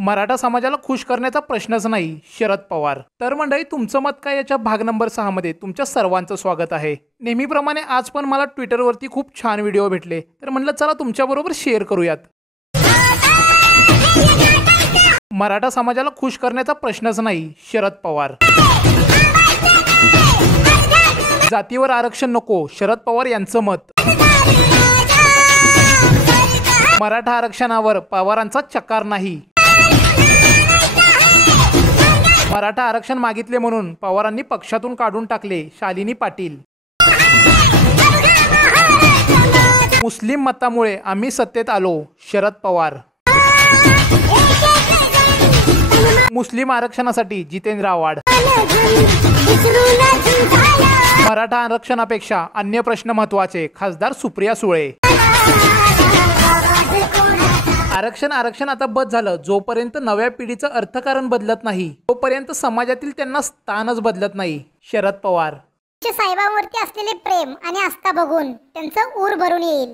मराठा समाजाला खुश करण्याचा प्रश्नच नाही, शरद पवार। तर मंडळी, तुमचं मत काय याच्या भाग नंबर 6 मध्ये तुमच्या सर्वांचं स्वागत आहे। नेहमीप्रमाणे आज पण मला ट्विटरवरती खूप छान व्हिडिओ भेटले, तर म्हणलं चला तुमच्याबरोबर शेअर करूयात। मराठा समाजाला खुश करण्याचा प्रश्नच नाही, शरद पवार। जातीवर आरक्षण नको, शरद पवार यांचं मत। मराठा आरक्षणावर पवारांचा चकार नाही। मराठा आरक्षण मागितले म्हणून पवारांनी पक्षातून काढून टाकले, शालिनी पाटील। मुस्लिम मतामुळे आम्ही सत्तेत आलो, शरद पवार। मुस्लिम आरक्षणासाठी जितेंद्र आव्हाड। मराठा आरक्षणापेक्षा अन्य प्रश्न महत्त्वाचे, खासदार सुप्रिया सुळे। आरक्षण आता बस झालं। जोपर्यंत नव्या पिढीचं अर्थकारण बदलत नाही तोपर्यंत समाजातील त्यांना स्थानच बदलत नाही, शरद पवार। साहेबांवरती असलेले प्रेम आणि आस्था बघून त्यांचं ऊर भरून येईल।